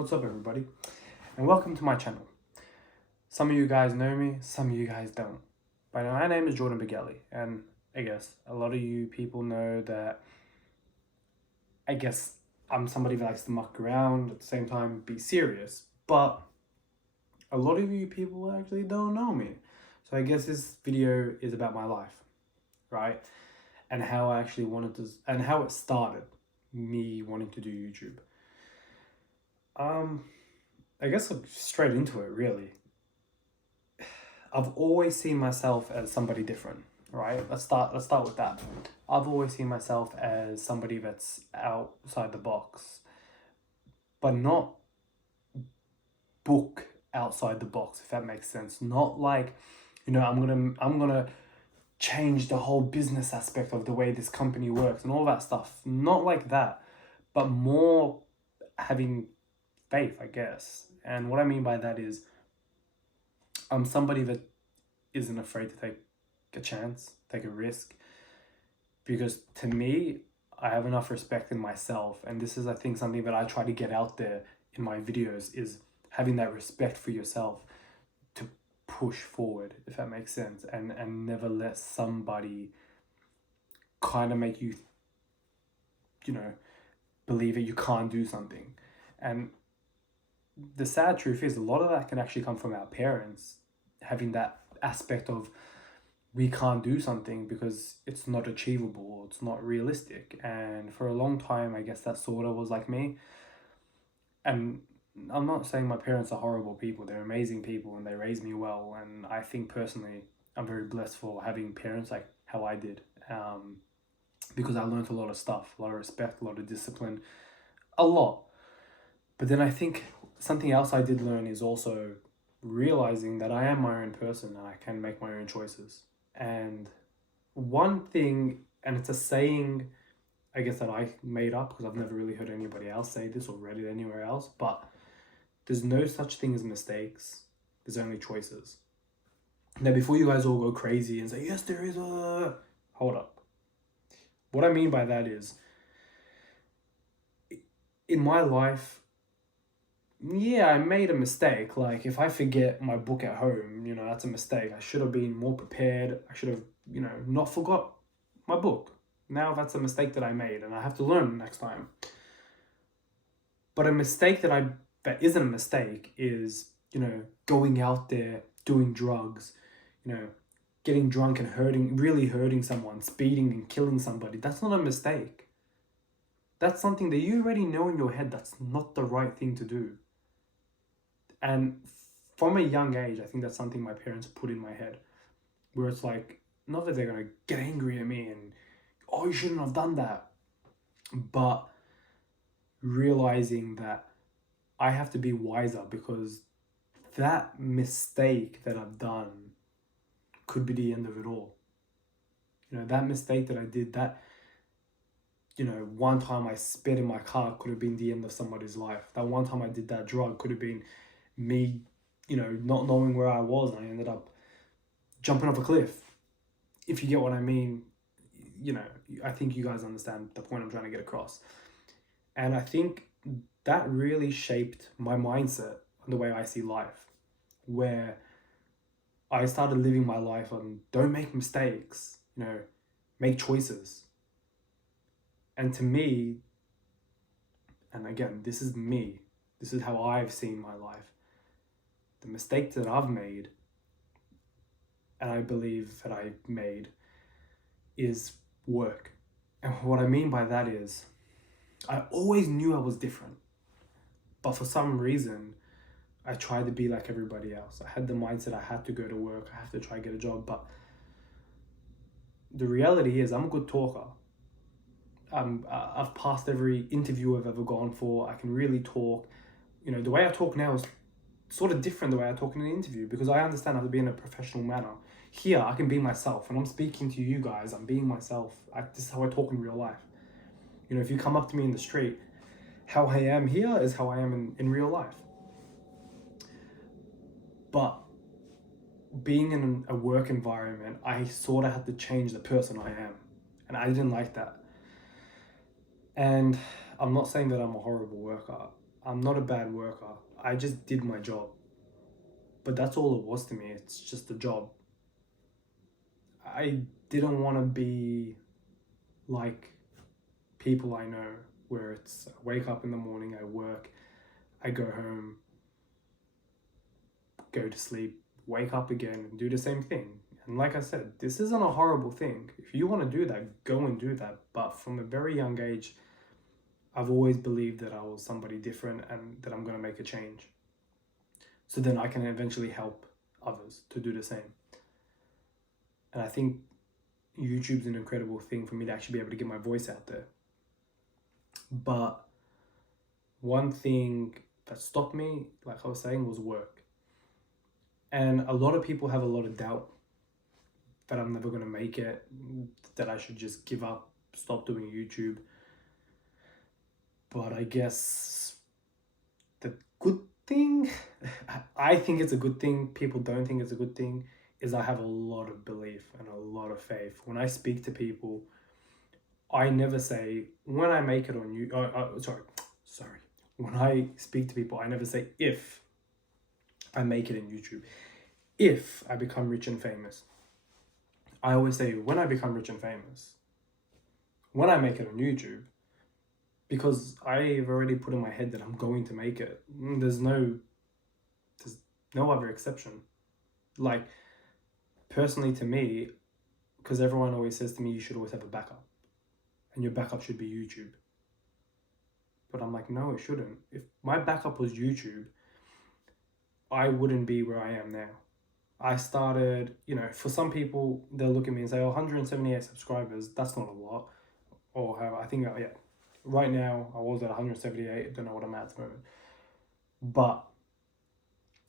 What's up, everybody, and welcome to my channel. Some of you guys know me, some of you guys don't. But my name is Jordan Begelli, and I guess a lot of you people know that I'm somebody that likes to muck around, at the same time be serious. But a lot of you people actually don't know me. So I guess this video is about my life, right? And how I actually wanted to, and how it started, me wanting to do YouTube. I guess I'm straight into it, really. I've always seen myself as somebody different, right? Let's start with that. I've always seen myself as somebody that's outside the box, but not book outside the box, if that makes sense. Not like, I'm gonna change the whole business aspect of the way this company works and all that stuff. Not like that, but more having faith, I guess. And what I mean by that is I'm somebody that isn't afraid to take a chance, take a risk, because to me, I have enough respect in myself. And this is, I think, something that I try to get out there in my videos, is having that respect for yourself to push forward, if that makes sense, and never let somebody kind of make you, believe that you can't do something. And the sad truth is, a lot of that can actually come from our parents, having that aspect of we can't do something because it's not achievable, it's not realistic. And for a long time, I guess that sort of was like me. And I'm not saying my parents are horrible people, they're amazing people and they raised me well. And I think personally, I'm very blessed for having parents like how I did, because I learned a lot of stuff, a lot of respect, a lot of discipline, a lot. But then I think something else I did learn is also realizing that I am my own person and I can make my own choices. And one thing, and it's a saying, I guess, that I made up because I've never really heard anybody else say this or read it anywhere else, but there's no such thing as mistakes. There's only choices. Now, before you guys all go crazy and say, yes, there is a... Hold up. What I mean by that is, in my life, yeah, I made a mistake. Like, if I forget my book at home, that's a mistake. I should have been more prepared. I should have, not forgot my book. Now that's a mistake that I made and I have to learn next time. But a mistake that isn't a mistake is, going out there, doing drugs, getting drunk and really hurting someone, speeding and killing somebody. That's not a mistake. That's something that you already know in your head that's not the right thing to do. And from a young age, I think that's something my parents put in my head, where it's like, not that they're going to get angry at me and, oh, you shouldn't have done that, but realizing that I have to be wiser, because that mistake that I've done could be the end of it all. That mistake that I did, that, one time I spit in my car could have been the end of somebody's life. That one time I did that drug could have been me, not knowing where I was, and I ended up jumping off a cliff. If you get what I mean, I think you guys understand the point I'm trying to get across. And I think that really shaped my mindset and the way I see life, where I started living my life on don't make mistakes, make choices. And to me, and again, this is me, this is how I've seen my life. The mistake that I've made, and I believe that I made, is work. And what I mean by that is, I always knew I was different, but for some reason, I tried to be like everybody else. I had the mindset I had to go to work, I have to try to get a job, but the reality is I'm a good talker. I've passed every interview I've ever gone for. I can really talk. The way I talk now is sort of different the way I talk in an interview, because I understand how to be in a professional manner. Here, I can be myself. When I'm speaking to you guys, I'm being myself. This is how I talk in real life. If you come up to me in the street, how I am here is how I am in real life. But being in a work environment, I sort of had to change the person I am. And I didn't like that. And I'm not saying that I'm a horrible worker. I'm not a bad worker. I just did my job. But that's all it was to me. It's just a job. I didn't want to be like people I know, where it's I wake up in the morning, I work, I go home, go to sleep, wake up again, and do the same thing. And like I said, this isn't a horrible thing. If you want to do that, go and do that. But from a very young age, I've always believed that I was somebody different and that I'm going to make a change. So then I can eventually help others to do the same. And I think YouTube's an incredible thing for me to actually be able to get my voice out there. But one thing that stopped me, like I was saying, was work. And a lot of people have a lot of doubt that I'm never going to make it, that I should just give up, stop doing YouTube. But I guess the good thing, I think it's a good thing, people don't think it's a good thing, is I have a lot of belief and a lot of faith. When I speak to people, I never say, when I make it on you, sorry. When I speak to people, I never say, if I make it in YouTube, if I become rich and famous. I always say, when I become rich and famous, when I make it on YouTube, because I've already put in my head that I'm going to make it. There's no other exception. Like, personally to me, because everyone always says to me, you should always have a backup. And your backup should be YouTube. But I'm like, no, it shouldn't. If my backup was YouTube, I wouldn't be where I am now. I started, for some people, they'll look at me and say, 178 subscribers, that's not a lot. Or I think, right now, I was at 178, I don't know what I'm at the moment. But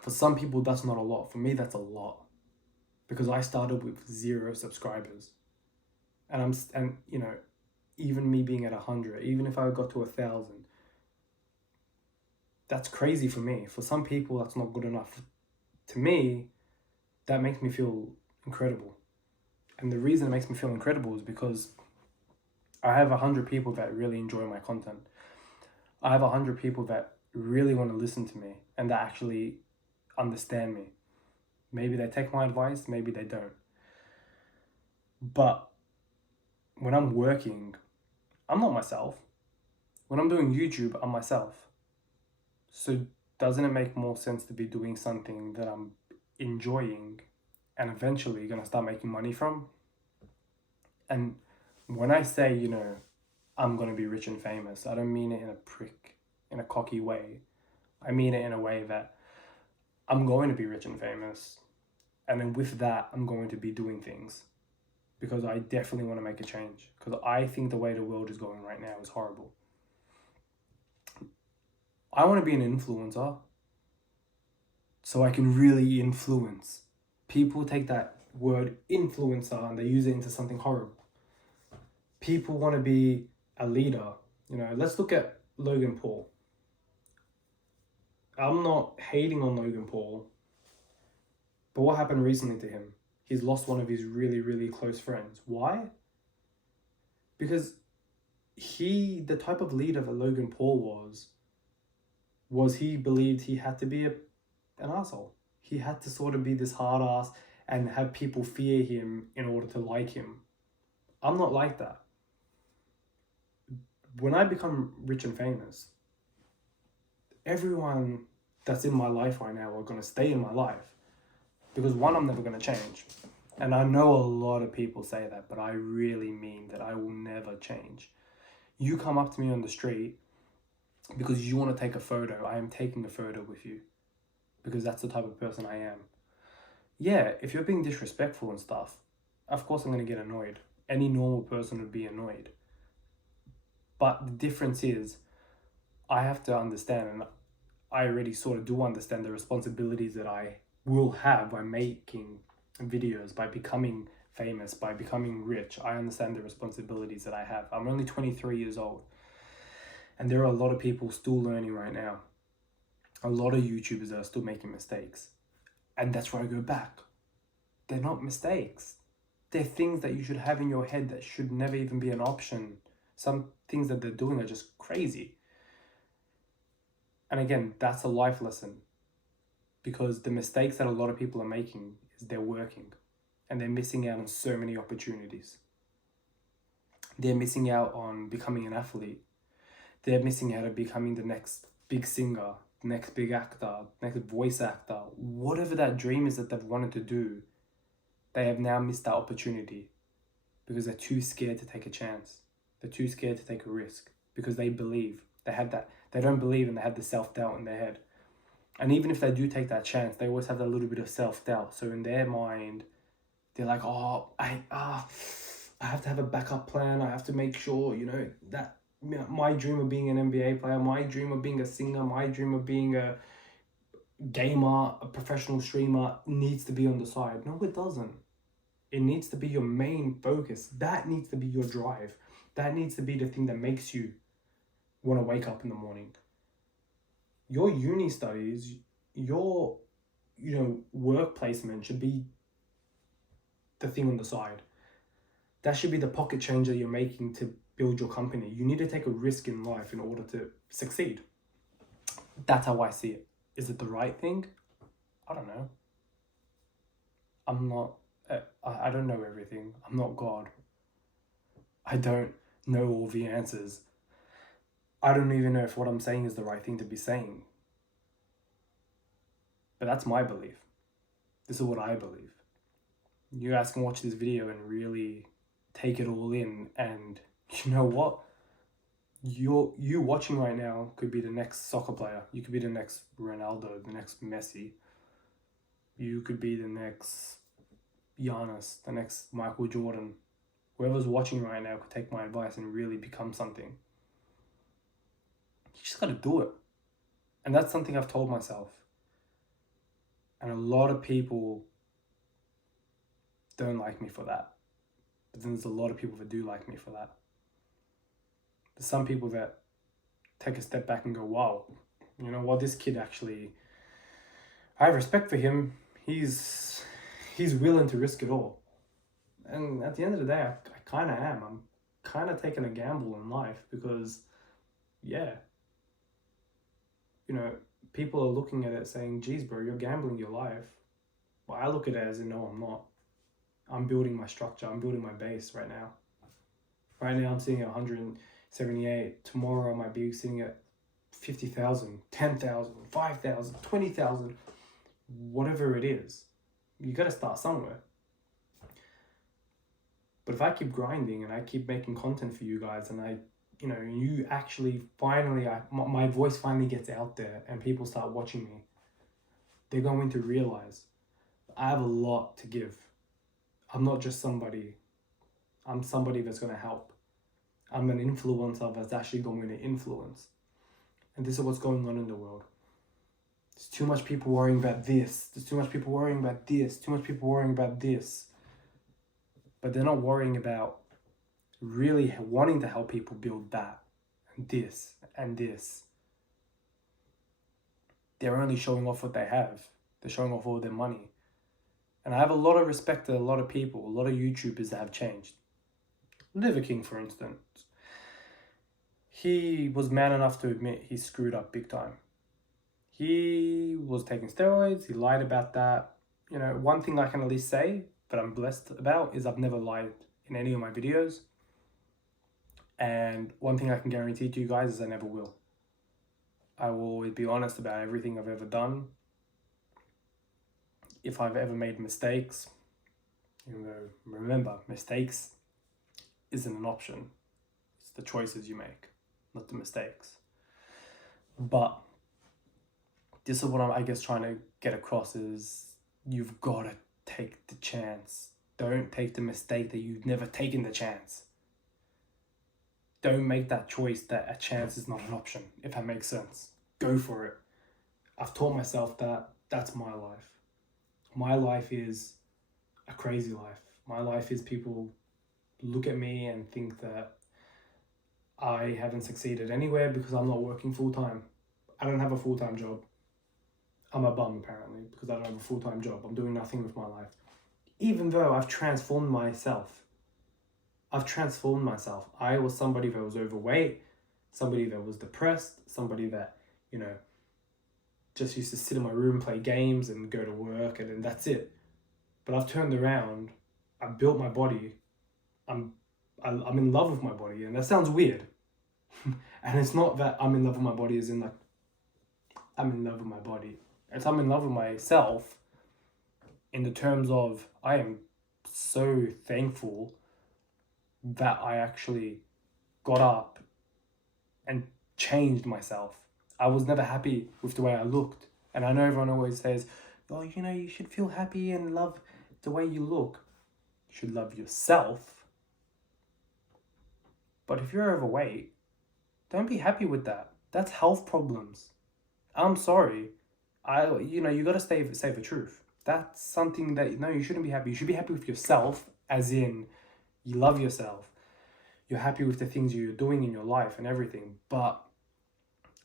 for some people, that's not a lot. For me, that's a lot. Because I started with 0 subscribers. And even me being at 100, even if I got to 1,000, that's crazy for me. For some people, that's not good enough. To me, that makes me feel incredible. And the reason it makes me feel incredible is because I have 100 people that really enjoy my content. I have 100 people that really want to listen to me and that actually understand me. Maybe they take my advice, maybe they don't. But when I'm working, I'm not myself. When I'm doing YouTube, I'm myself. So doesn't it make more sense to be doing something that I'm enjoying and eventually going to start making money from? And when I say, I'm going to be rich and famous, I don't mean it in a cocky way. I mean it in a way that I'm going to be rich and famous. And then with that, I'm going to be doing things. Because I definitely want to make a change. Because I think the way the world is going right now is horrible. I want to be an influencer. So I can really influence. People take that word influencer and they use it into something horrible. People want to be a leader. Let's look at Logan Paul. I'm not hating on Logan Paul. But what happened recently to him? He's lost one of his really, really close friends. Why? Because the type of leader that Logan Paul was he believed he had to be an asshole. He had to sort of be this hard ass and have people fear him in order to like him. I'm not like that. When I become rich and famous, everyone that's in my life right now are going to stay in my life. Because one, I'm never going to change. And I know a lot of people say that, but I really mean that I will never change. You come up to me on the street because you want to take a photo, I am taking a photo with you. Because that's the type of person I am. Yeah, if you're being disrespectful and stuff, of course I'm going to get annoyed. Any normal person would be annoyed. But the difference is, I have to understand, and I already sort of do understand the responsibilities that I will have by making videos, by becoming famous, by becoming rich. I understand the responsibilities that I have. I'm only 23 years old. And there are a lot of people still learning right now. A lot of YouTubers that are still making mistakes. And that's where I go back. They're not mistakes. They're things that you should have in your head that should never even be an option. Some things that they're doing are just crazy. And again, that's a life lesson, because the mistakes that a lot of people are making is they're working and they're missing out on so many opportunities. They're missing out on becoming an athlete. They're missing out on becoming the next big singer, the next big actor, next voice actor, whatever that dream is that they've wanted to do. They have now missed that opportunity because they're too scared to take a chance. They're too scared to take a risk because they believe. They don't believe, and they have the self-doubt in their head. And even if they do take that chance, they always have that little bit of self-doubt. So in their mind, they're like, oh, I have to have a backup plan. I have to make sure, that my dream of being an NBA player, my dream of being a singer, my dream of being a gamer, a professional streamer needs to be on the side. No, it doesn't. It needs to be your main focus. That needs to be your drive. That needs to be the thing that makes you want to wake up in the morning. Your uni studies, your work placement should be the thing on the side. That should be the pocket change that you're making to build your company. You need to take a risk in life in order to succeed. That's how I see it. Is it the right thing? I don't know. I don't know everything. I'm not God. I don't know all the answers. I don't even know if what I'm saying is the right thing to be saying. But that's my belief. This is what I believe. You guys can watch this video and really take it all in, and you know what? You watching right now could be the next soccer player. You could be the next Ronaldo, the next Messi. You could be the next Giannis, the next Michael Jordan. Whoever's watching right now could take my advice and really become something. You just got to do it. And that's something I've told myself. And a lot of people don't like me for that. But then there's a lot of people that do like me for that. There's some people that take a step back and go, wow, you know what, this kid actually, I have respect for him. He's willing to risk it all. And at the end of the day, I kind of am. I'm kind of taking a gamble in life because, yeah, people are looking at it saying, geez, bro, you're gambling your life. But I look at it as, no, I'm not. I'm building my structure. I'm building my base right now. Right now, I'm sitting at 178. Tomorrow, I might be sitting at 50,000, 10,000, 5,000, 20,000, whatever it is. You got to start somewhere. But if I keep grinding and I keep making content for you guys, and you actually finally, my voice finally gets out there and people start watching me, they're going to realize I have a lot to give. I'm not just somebody. I'm somebody that's going to help. I'm an influencer that's actually going to influence. And this is what's going on in the world. There's too much people worrying about this. There's too much people worrying about this. Too much people worrying about this. But they're not worrying about really wanting to help people build that and this and this. They're only showing off what they have. They're showing off all their money. And I have a lot of respect to a lot of people, a lot of YouTubers that have changed. Liver King, for instance. He was man enough to admit he screwed up big time. He was taking steroids. He lied about that. One thing I can at least say that I'm blessed about is I've never lied in any of my videos. And one thing I can guarantee to you guys is I never will. I will always be honest about everything I've ever done. If I've ever made mistakes, remember, mistakes isn't an option. It's the choices you make, not the mistakes. But this is what I'm, I guess, trying to get across is you've got to take the chance. Don't take the mistake that you've never taken the chance. Don't make that choice that a chance is not an option, if that makes sense. Go for it. I've taught myself that that's my life. My life is a crazy life. My life is people look at me and think that I haven't succeeded anywhere because I'm not working full-time. I don't have a full-time job. I'm a bum, apparently, because I don't have a full-time job. I'm doing nothing with my life. Even though I've transformed myself. I was somebody that was overweight, somebody that was depressed, somebody that, just used to sit in my room, play games, and go to work, and then that's it. But I've turned around. I've built my body. I'm in love with my body, and that sounds weird. And it's not that I'm in love with my body as in like I'm in love with my body. It's I'm in love with myself in the terms of I am so thankful that I actually got up and changed myself. I was never happy with the way I looked. And I know everyone always says, oh, you know, you should feel happy and love the way you look. You should love yourself. But if you're overweight, don't be happy with that. That's health problems. I'm sorry. You gotta say the truth. That's something that, no, you shouldn't be happy. You should be happy with yourself, as in you love yourself. You're happy with the things you're doing in your life and everything. But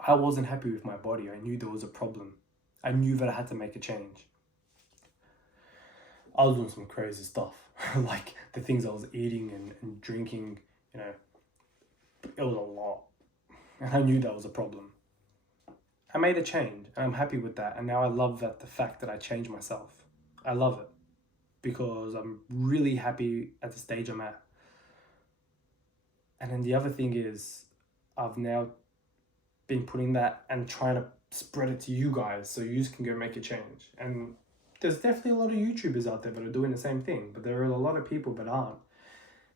I wasn't happy with my body. I knew there was a problem. I knew that I had to make a change. I was doing some crazy stuff. Like the things I was eating and drinking, you know, it was a lot. And I knew that was a problem. I made a change and I'm happy with that. And now I love that the fact that I changed myself. I love it because I'm really happy at the stage I'm at. And then the other thing is I've now been putting that and trying to spread it to you guys so you can go make a change. And there's definitely a lot of YouTubers out there that are doing the same thing, but there are a lot of people that aren't.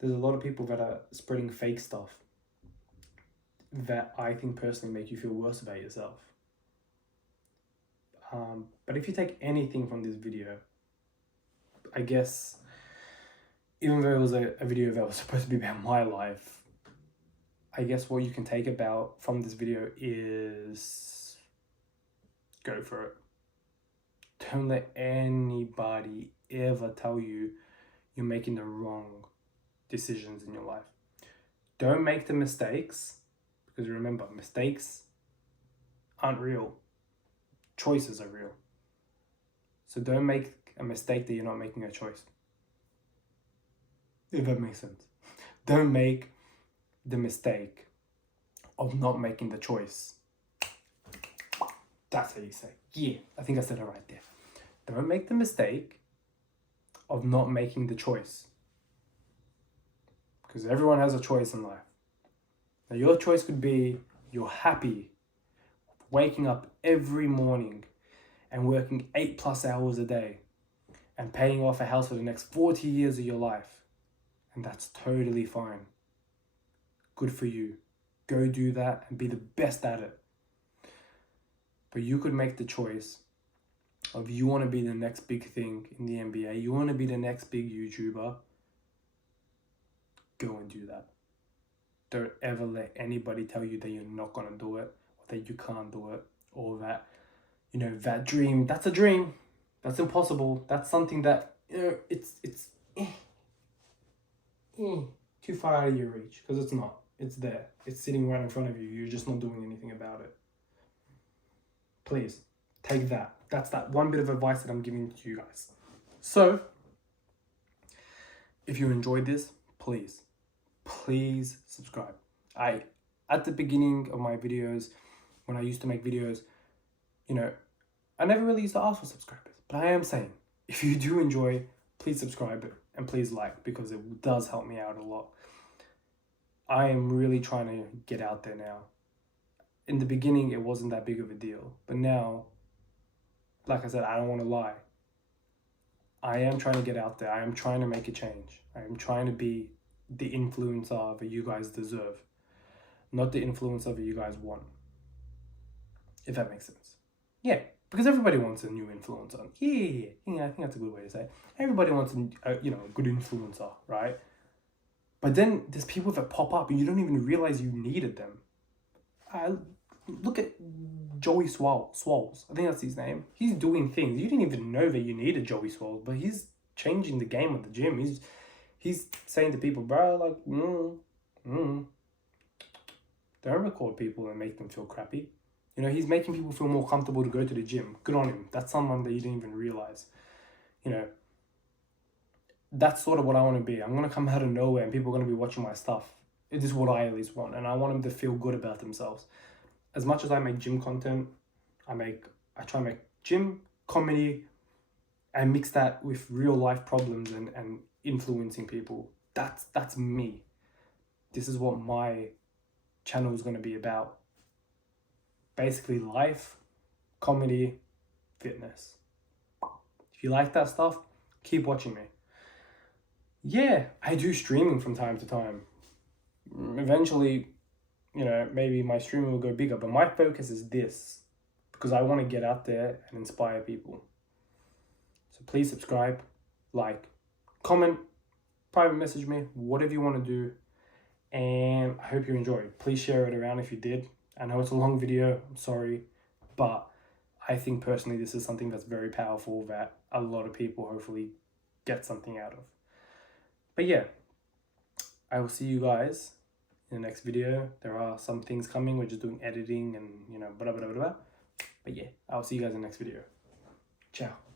There's a lot of people that are spreading fake stuff that I think personally make you feel worse about yourself. But if you take anything from this video, I guess, even though it was a video that was supposed to be about my life, I guess what you can take about from this video is go for it. Don't let anybody ever tell you you're making the wrong decisions in your life. Don't make the mistakes, because remember, mistakes aren't real. Choices are real. So don't make a mistake that you're not making a choice. If that makes sense. Don't make the mistake of not making the choice. That's how you say. Yeah, I think I said it right there. Don't make the mistake of not making the choice. Because everyone has a choice in life. Now your choice could be you're happy waking up every morning and working 8+ hours a day and paying off a house for the next 40 years of your life. And that's totally fine. Good for you. Go do that and be the best at it. But you could make the choice of you want to be the next big thing in the NBA. You want to be the next big YouTuber. Go and do that. Don't ever let anybody tell you that you're not going to do it, or that you can't do it, or that, you know, that dream, that's a dream. That's impossible. That's something that, you know, it's too far out of your reach, because it's not. It's there. It's sitting right in front of you. You're just not doing anything about it. Please, take that. That's that one bit of advice that I'm giving to you guys. So, if you enjoyed this, please subscribe. At the beginning of my videos, when I used to make videos, you know, I never really used to ask for subscribers. But I am saying, if you do enjoy, please subscribe and please like, because it does help me out a lot. I am really trying to get out there now. In the beginning, it wasn't that big of a deal. But now, like I said, I don't want to lie. I am trying to get out there. I am trying to make a change. I am trying to be the influencer that you guys deserve, not the influencer that you guys want. If that makes sense. Yeah, because everybody wants a new influencer. Yeah, I think that's a good way to say it. Everybody wants a good influencer, right? But then there's people that pop up and you don't even realize you needed them. Look at Joey Swalls. I think that's his name. He's doing things. You didn't even know that you needed Joey Swalls, but he's changing the game at the gym. He's saying to people, bro, like, don't record people and make them feel crappy. You know, he's making people feel more comfortable to go to the gym. Good on him. That's someone that you didn't even realize. You know, that's sort of what I want to be. I'm going to come out of nowhere and people are going to be watching my stuff. It is what I at least want. And I want them to feel good about themselves. As much as I make gym content, I make I try and make gym, comedy, and mix that with real life problems and influencing people. That's me. This is what my channel is going to be about. Basically life, comedy, fitness. If you like that stuff, keep watching me. Yeah, I do streaming from time to time. Eventually, you know, maybe my streaming will go bigger, but my focus is this because I want to get out there and inspire people. So please subscribe, like, comment, private message me, whatever you want to do. And I hope you enjoyed. Please share it around if you did. I know it's a long video, I'm sorry, but I think personally this is something that's very powerful that a lot of people hopefully get something out of. But yeah, I will see you guys in the next video. There are some things coming. We're just doing editing and, you know, blah, blah, blah, blah. But yeah, I'll see you guys in the next video. Ciao.